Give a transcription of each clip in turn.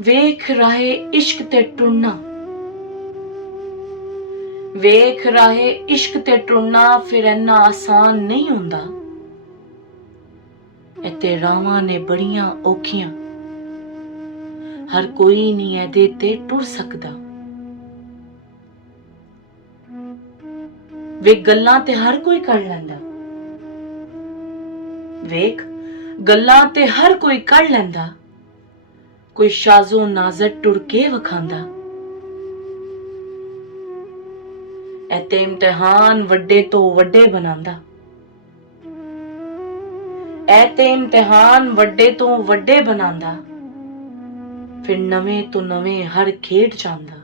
ਵੇਖ ਰਾਹੇ ਇਸ਼ਕ ਤੇ ਟੁਰਨਾ, ਵੇਖ ਰਾਹੇ ਇਸ਼ਕ ਤੇ ਟੁਰਨਾ ਫਿਰ ਇੰਨਾ ਆਸਾਨ ਨਹੀਂ ਹੁੰਦਾ। ਇੱਥੇ ਰਾਵਾਂ ਨੇ ਬੜੀਆਂ ਔਖੀਆਂ, ਹਰ ਕੋਈ ਨਹੀਂ ਇਹਦੇ ਤੇ ਟੁਰ ਸਕਦਾ। ਵੇਖ ਗੱਲਾਂ ਤੇ ਹਰ ਕੋਈ ਕਰ ਲੈਂਦਾ, ਵੇਖ ਗੱਲਾਂ ਤੇ ਹਰ ਕੋਈ ਕਰ ਲੈਂਦਾ, ਕੋਈ ਸ਼ਾਜ਼ੋ ਨਾਜ਼ਰ ਟੁਰ ਕੇ ਵਿਖਾਂਦਾ। ਇੱਥੇ ਇਮਤਿਹਾਨ ਵੱਡੇ ਤੋਂ ਵੱਡੇ ਬਣਾਂਦਾ, ਇੱਥੇ ਇਮਤਿਹਾਨ ਵੱਡੇ ਤੋਂ ਵੱਡੇ ਬਣਾਂਦਾ, ਫਿਰ ਨਵੇਂ ਤੋਂ ਨਵੇਂ ਹਰ ਖੇਡ ਜਾਂਦਾ।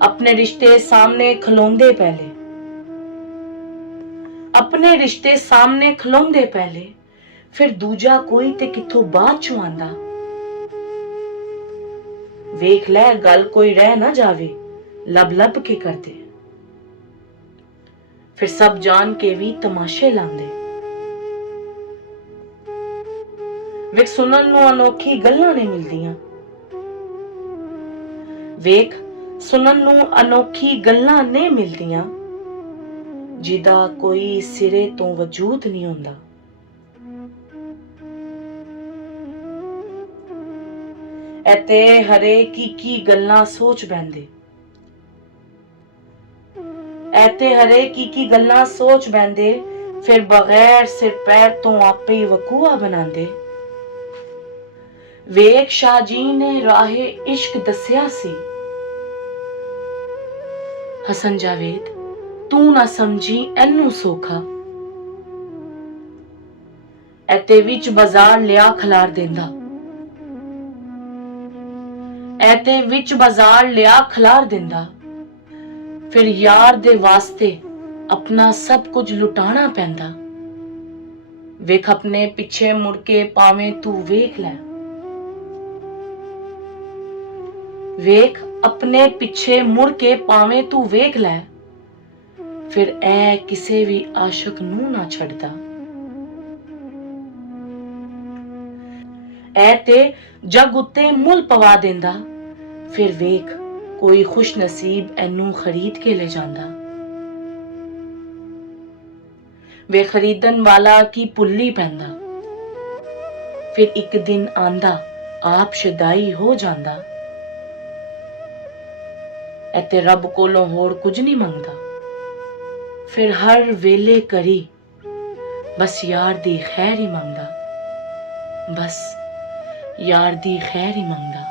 अपने रिश्ते सामने खलोंदे पहले, अपने रिश्ते सामने खलोंदे पहले, फिर दूजा कोई ते किथों बाद चों आंदा। वेख लै गल कोई रह ना जावे, लब लब के करदे, फिर सब जान के भी तमाशे लांदे। वेख सुनन नूं अनोखी गल्लां नहीं मिलदियां, वेख सुनन नूं अनोखी गल्लां नहीं मिलदियां, जिदा कोई सिरे तो वजूद नहीं हुंदा। इत्थे हरेक की गल्लां सोच बैंदे, इत्थे हरेक की गल्लां सोच बैंदे, फिर बगैर सिर पैर तो आपे ही वकूआ बनांदे। वेख शाह जी ने राहे इश्क दस्या सी, हसन जावेद तू ना समझी एनू सोखा। एते विच बाजार लिया खलार देंदा, एते विच बाजार लिया खलार देंदा, फिर यार दे वास्ते अपना सब कुछ लुटाना पैंदा। वेख अपने पिछे मुड़ के पावे तू वेख लै, वेख अपने पिछे मुड़ के पावे तू वेख लै, फिर ऐ किसे भी आशिक नू ना छड़दा। ऐ ते जग उत्ते मुल पवा देंदा, फिर वेख कोई खुश नसीब एनू खरीद के ले जांदा। वे खरीदन वाला की पुल्ली पैंदा, फिर एक दिन आंदा आप शदाई हो जांदा। इत्थे रब कोलों होर कुछ नहीं मंगदा, फिर हर वेले करी बस यार दी खैर ही मंगदा, बस यार दी खैर ही मंगदा।